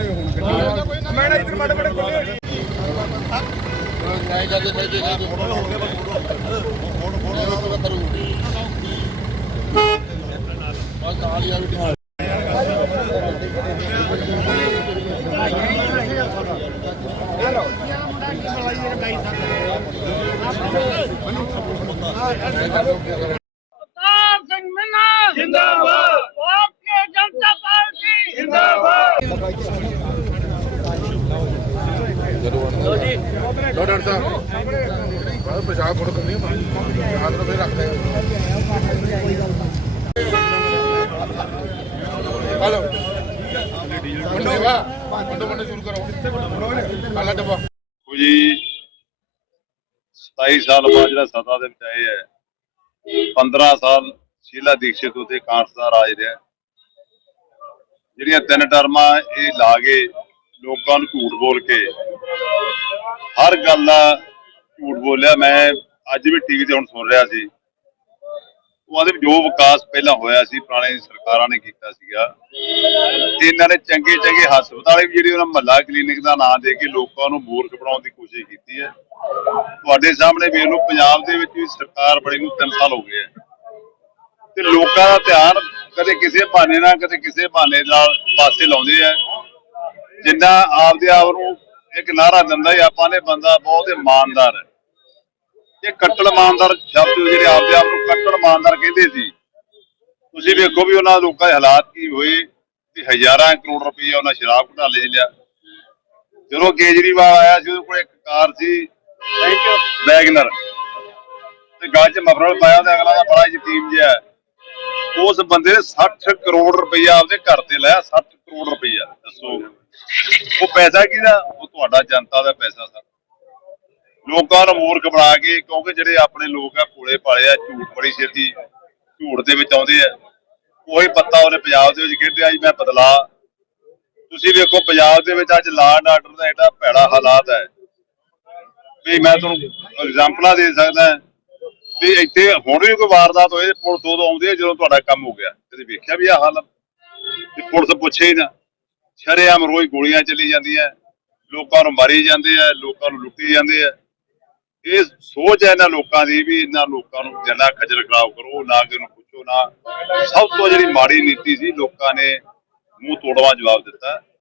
ਮੈਂ ਨਾ ਇਧਰ ਮਾੜੇ ਮਾੜੇ ਖੁੱਲੇ ਨਹੀਂ ਜਾਂਦੇ ਨਹੀਂ ਜਾਂਦੇ ਫੋਟੋ ਹੋ ਗਿਆ ਬਸ ਫੋਟੋ ਫੋਟੋ ਫੋਟੋ ਕਰੂ ਬਸ ਨਾਲ ਹੀ ਆ ਵੀ ਨਾਲ ਹੈਲੋ ਮੁੰਡਾ ਕੀ ਬਣਾਈ ਇਹ ਬਣਾਈ ਸਕਦੇ ਆਪ ਸਿੰਘ ਮਿੰਨਾ ਜਿੰਦਾਬਾਦ। ਆਪ ਕੇ ਜਨਤਾ ਪਾਰਟੀ। ਜਿੰਦਾਬਾਦ। ਲੋ ਡਾਕਟਰ ਸਾਹਿਬ। ਬਾਅਦ ਪਿਸ਼ਾਬ ਫੋਟੋ ਕਰਨੀ ਹੈ ਹੱਥ ਨੂੰ ਫੇਰ ਰੱਖਦੇ ਹਲੋ। ਵੰਡੋ ਵਾ ਵੰਡੋ ਵੰਡੋ ਸ਼ੁਰੂ ਕਰੋ। ਕਾਲਾ ਡੱਬਾ। ਦੇਖੋ ਜੀ 27 ਸਾਲ ਬਾਅਦ ਜਿਹੜਾ ਸਤਾ ਦੇ ਵਿੱਚ ਆਏ ਹੈ 15 ਸਾਲ ਸ਼ੀਲਾ ਦੀਕਸ਼ਿਤ ਉਤੇ ਕਾਂਗਰਸ ਦਾ ਰਾਜ ਰਿਹਾ। ਜਿਹੜੀਆਂ ਤਿੰਨ ਟਰਮਾਂ ਇਹ ਲਾ ਕੇ ਲੋਕਾਂ ਨੂੰ ਝੂਠ ਬੋਲ ਕੇ ਹਰ ਗੱਲ ਦਾ ਝੂਠ ਬੋਲਿਆ। ਮੈਂ ਅੱਜ ਵੀ ਟੀਵੀ ਤੇ ਹੁਣ ਸੁਣ ਰਿਹਾ ਸੀ। ਉਹ ਆਦੇ ਜੋ ਵਿਕਾਸ ਪਹਿਲਾਂ ਹੋਇਆ ਸੀ, ਪੁਰਾਣੀ ਸਰਕਾਰਾਂ ਨੇ ਕੀਤਾ ਸੀਗਾ। ਇਹਨਾਂ ਨੇ ਚੰਗੇ ਚੰਗੇ ਹਸਪਤਾਲ ਵੀ ਜਿਹੜੇ ਉਹਨਾਂ ਮਹੱਲਾ ਕਲੀਨਿਕ ਦਾ ਨਾਮ ਦੇ ਕੇ ਲੋਕਾਂ ਨੂੰ ਮੂਰਖ ਬਣਾਉਣ ਦੀ ਕੋਸ਼ਿਸ਼ ਕੀਤੀ ਹੈ। ਤੁਹਾਡੇ ਸਾਹਮਣੇ ਵੇਖ ਲਓ, ਪੰਜਾਬ ਦੇ ਵਿੱਚ ਵੀ ਸਰਕਾਰ ਬਣੀ ਨੂੰ 3 ਸਾਲ ਹੋ ਗਏ ਹੈ। ਤੇ ਲੋਕਾਂ ਦਾ ਧਿਆਨ ਕਦੇ ਕਿਸੇ ਬਹਾਨੇ ਨਾਲ, ਕਦੇ ਕਿਸੇ ਬਹਾਨੇ ਨਾਲ ਪਾਸੇ ਲਾਉਂਦੇ ਆ ਜਿੰਨਾ ਆਪਦੇ ਆਪ ਨੂੰ ਇੱਕ ਨਾਰਾ ਦਿੰਦਾ ਹੀ ਆਪਾਂ ਨੇ ਬੰਦਾ ਬਹੁਤ ਇਮਾਨਦਾਰ ਹੈ। ਇਹ ਕੱਟੜ ਇਮਾਨਦਾਰ ਸ਼ਬਦ ਜਿਹੜੇ ਆਪਦੇ ਆਪ ਨੂੰ ਕੱਟੜ ਇਮਾਨਦਾਰ ਕਹਿੰਦੇ ਸੀ। ਤੁਸੀਂ ਵੇਖੋ ਵੀ ਉਹਨਾਂ ਲੋਕਾਂ ਦੇ ਹਾਲਾਤ ਕੀ ਹੋਏ ਕਿ ਹਜ਼ਾਰਾਂ ਕਰੋੜ ਰੁਪਏ ਉਹਨਾਂ ਸ਼ਰਾਬ ਘੁਟਾਲੇ 'ਚ ਲਿਆ। ਜਦੋਂ ਕੇਜਰੀਵਾਲ ਆਇਆ ਸੀ, ਉਹਦੇ ਕੋਲ ਇੱਕ ਕਾਰ ਸੀ ਵੈਗਨਰ ਤੇ ਗਾਜ 'ਚ ਮਫਰਲ ਪਾਇਆ ਤੇ ਅਗਲਾ ਦਾ ਬੜਾ ਯਤੀਮ ਜਿਹਾ ਉਸ ਬੰਦੇ ਨੇ 60 ਕਰੋੜ ਰੁਪਈਆ ਆਪਦੇ ਘਰ ਤੇ ਲਾਇਆ 60 ਕਰੋੜ ਰੁਪਈਆ, ਦੱਸੋ। ਉਹ ਪੈਸਾ ਕਿਹਦਾ? ਉਹ ਤੁਹਾਡਾ ਜਨਤਾ ਦਾ ਪੈਸਾ ਸਰ। ਲੋਕਾਂ ਨੂੰ ਮੂਰਖ ਬਣਾ ਕੇ, ਕਿਉਂਕਿ ਜਿਹੜੇ ਆਪਣੇ ਲੋਕ ਆ ਕੋਲੇ ਪਾਲੇ ਆ, ਝੂਠ ਬੜੀ ਛੇਤੀ ਝੂਠ ਦੇ ਵਿੱਚ ਆਉਂਦੇ ਆ। ਉਹੀ ਪੱਤਾ ਉਹਨੇ ਪੰਜਾਬ ਦੇ ਵਿੱਚ ਖੇਡਿਆ ਜੀ, ਮੈਂ ਬਦਲਾ। ਤੁਸੀਂ ਵੇਖੋ, ਪੰਜਾਬ ਦੇ ਵਿੱਚ ਅੱਜ ਲਾਅ ਐਂਡ ਆਰਡਰ ਦਾ ਐਡਾ ਭੈੜਾ ਹਾਲਾਤ ਹੈ। ਵੀ ਮੈਂ ਤੁਹਾਨੂੰ ਐਗਜ਼ਾਮਪਲਾਂ ਦੇ ਸਕਦਾ ਵੀ ਇੱਥੇ ਹੁਣ ਵੀ ਕੋਈ ਵਾਰਦਾਤ ਹੋਏ, ਪੁਲਿਸ ਉਦੋਂ ਆਉਂਦੀ ਹੈ ਜਦੋਂ ਤੁਹਾਡਾ ਕੰਮ ਹੋ ਗਿਆ। ਕਦੇ ਵੇਖਿਆ ਵੀ ਆ ਹਾਲ ਤੇ ਪੁਲਿਸ ਪੁੱਛੇ ਹੀ ਨਾ। ਸ਼ਰੇਆਮ ਰੋਜ਼ ਗੋਲੀਆਂ ਚੱਲੀ ਜਾਂਦੀਆਂ, ਲੋਕਾਂ ਨੂੰ ਮਾਰੀ ਜਾਂਦੇ ਆ, ਲੋਕਾਂ ਨੂੰ ਲੁੱਟੀ ਜਾਂਦੇ ਆ। ਇਹ ਸੋਚ ਹੈ ਇਹਨਾਂ ਲੋਕਾਂ ਦੀ ਵੀ ਇਹਨਾਂ ਲੋਕਾਂ ਨੂੰ ਜਿੰਨਾ ਖਜਲ ਖਰਾਬ ਕਰੋ, ਨਾ ਕਿ ਉਹਨੂੰ ਪੁੱਛੋ ਨਾ। ਸਭ ਤੋਂ ਜਿਹੜੀ ਮਾੜੀ ਨੀਤੀ ਸੀ, ਲੋਕਾਂ ਨੇ ਮੂੰਹ ਤੋੜਵਾ ਜਵਾਬ ਦਿੱਤਾ।